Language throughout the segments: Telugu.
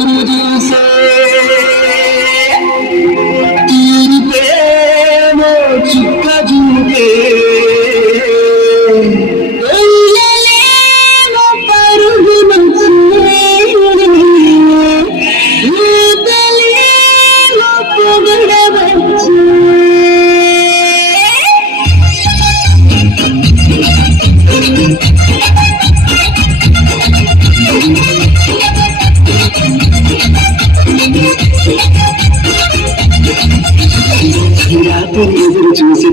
ఎదురు చూసే తీరిపేమో చుక్క చూపే ఎదురు చూసి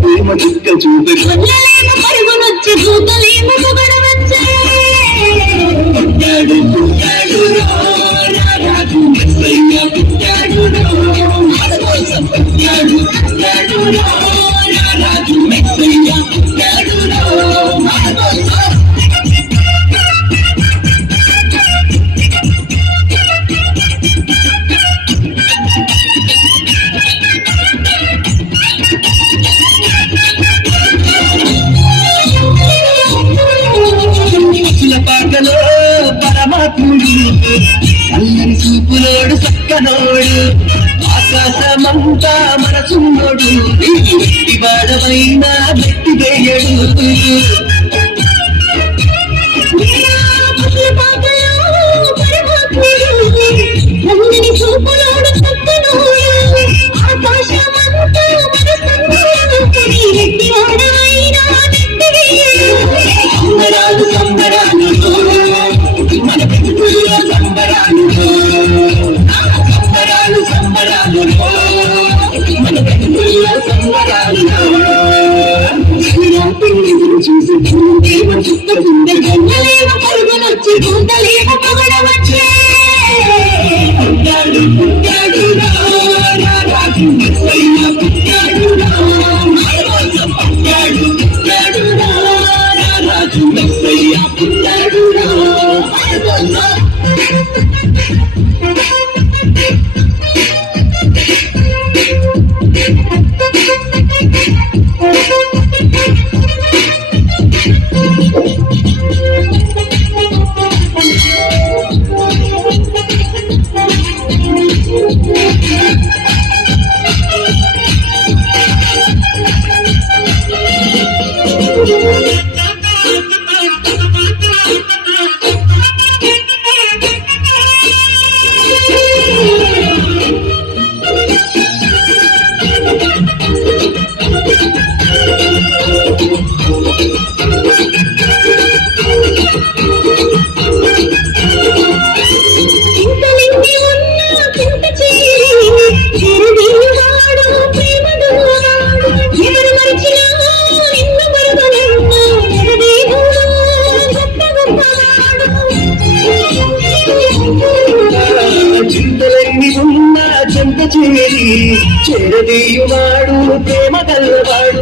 ప్రేమ చుక్క చూపే పరుగునొచ్చి చూతలేము పొగడవచ్చే పుట్టాడు పుట్టాడు రాజు మెస్సయ్య పుట్టాడు మన కోసం పుట్టాడు పుట్టాడు రాజు మెస్సయ్య పుట్టాడు మన కోసం పాటలో పరమాత్ముడు అల్లని చూపులోడు చక్కనోడు ఆకాశమంతా మనసున్నోడు వ్యక్తి బాడమైన వ్యక్తి వేయడు చూసి పరుగునొచ్చి గుంతలేము పొగడవచ్చే పుట్టాడు పుట్టాడు రాజు మెస్సయ్య పుట్టాడు పుట్టాడు పుట్టాడు రాజు మెస్సయ్య పుట్టాడు చింతలన్నీ ఉన్న చెంత చేరి చేరదీయువాడు ప్రేమ కల్లవాడు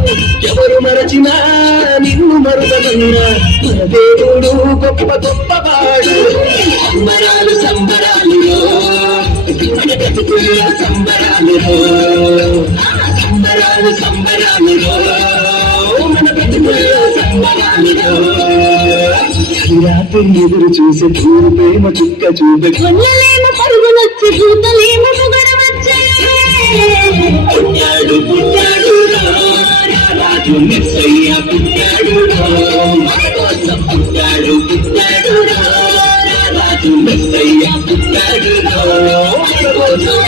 ఎవరు మరచినా నిన్ను మరుదగన్నా మన దేవుడు గొప్ప గొప్పవాడు సంబరాలు సంబరాలులో మన బ్రతుకుల సంబరాలులో సంబరాలు సంబరాలులో మన బ్రతుకుల సంబరాలులో రాత్రి ఎదురు చూసి ప్రేమ చుక్క చూపే పరుగునొచ్చి చూతలేము పొగడవచ్చే పుట్టాడు పుట్టాడు రాజు మెస్సయ్య పుట్టాడు మన కోసం పుట్టాడు పుట్టాడు రాజు మెస్సయ్య పుట్టాడు మన కోసం